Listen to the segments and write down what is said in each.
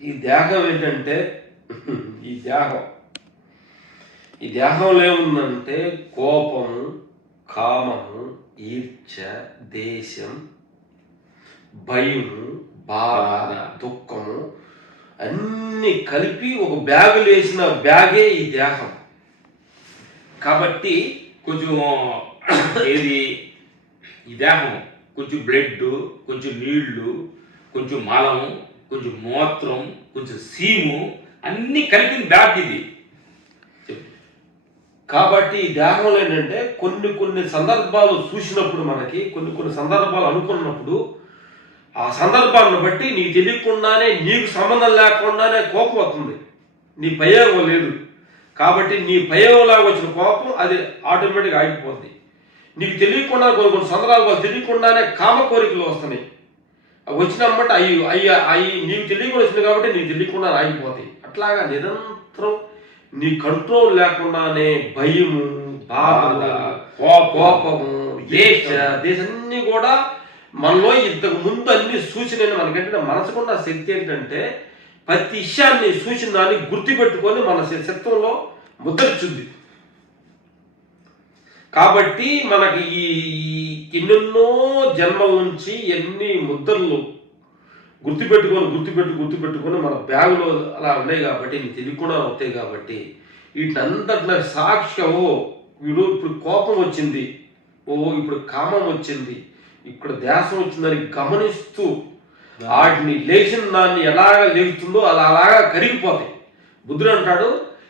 ఈ దేహం ఏంటంటే ఈ దేహం. ఈ దేహంలో ఏముందంటే కోపము కామము ఈర్చ దేశం భయము బాధ దుఃఖము అన్ని కలిపి ఒక బ్యాగులు వేసిన బ్యాగే ఈ దేహం. కాబట్టి కొంచెం ఏది? ఈ దేహం. కొంచెం బ్లడ్ కొంచెం నీళ్ళు కొంచెం మలము కొంచెం మూత్రం కొంచెం సీము అన్నీ కలిపిన బ్యాగ్ ఇది. కాబట్టి ఈ దేహంలో ఏంటంటే కొన్ని కొన్ని సందర్భాలు చూసినప్పుడు మనకి కొన్ని కొన్ని సందర్భాలు అనుకున్నప్పుడు ఆ సందర్భాలను బట్టి నీకు తెలియకుండానే నీకు సంబంధం లేకుండానే కోపం వస్తుంది. నీ ప్రయోగం లేదు. కాబట్టి నీ ప్రయోగంలాగా వచ్చిన కోపం అది ఆటోమేటిక్గా ఆగిపోతుంది నీకు తెలియకుండా కొన్ని కొన్ని సందర్భాలు తెలియకుండానే కామ కోరికలు వస్తున్నాయి. వచ్చినమ్మట అవి అవి అవి నీకు తెలియకుండా వచ్చింది కాబట్టి నీకు తెలియకుండా ఆగిపోతాయి అట్లాగా నిరంతరం నీ కంట్రోల్ లేకుండానే భయము బాధ కోపము దేశ దేశాన్ని కూడా మనలో ఇంతకు ముందు అన్ని సూచనలు మనకంటే మనసుకున్న శక్తి ఏంటంటే ప్రతి విషయాన్ని సూచన దాన్ని గుర్తుపెట్టుకొని మన చిత్తంలో ముద్రించుద్ది కాబట్టి మనకి ఈ ఎన్నెన్నో జన్మల నుంచి ఎన్ని ముద్రలు గుర్తుపెట్టుకొని గుర్తుపెట్టు గుర్తుపెట్టుకొని మన బ్యాగులో అలా ఉన్నాయి కాబట్టి నీకు తెలియకుండా అవుతాయి కాబట్టి వీటంతట్ల సాక్ష్యం ఓ వీడు ఇప్పుడు కోపం వచ్చింది ఓ ఇప్పుడు కామం వచ్చింది ఇక్కడ దేశం వచ్చిందని గమనిస్తూ వాటిని లేచిన దాన్ని ఎలాగ లేగుతుందో అలా అలాగా కరిగిపోతాయి. బుద్ధుడు అంటాడు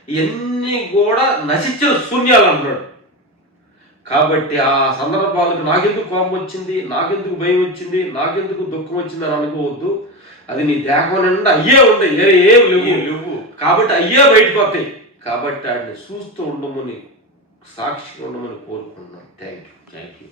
ఇవన్నీ కూడా నశించిన శూన్యాలు అంటాడు కాబట్టి ఆ సందర్భాలకు నాకెందుకు కోపం వచ్చింది? నాకెందుకు భయం వచ్చింది? నాకెందుకు దుఃఖం వచ్చింది అని అనుకోవద్దు. అది నీ దేహం నిండా అయ్యే ఉంటాయి ఏ ఏం లేవు. లేవు. కాబట్టి అయ్యే బయటకు వస్తాయి. కాబట్టి వాటిని చూస్తూ ఉండమని సాక్షిగా ఉండమని కోరుకుంటున్నాను. Thank you thank you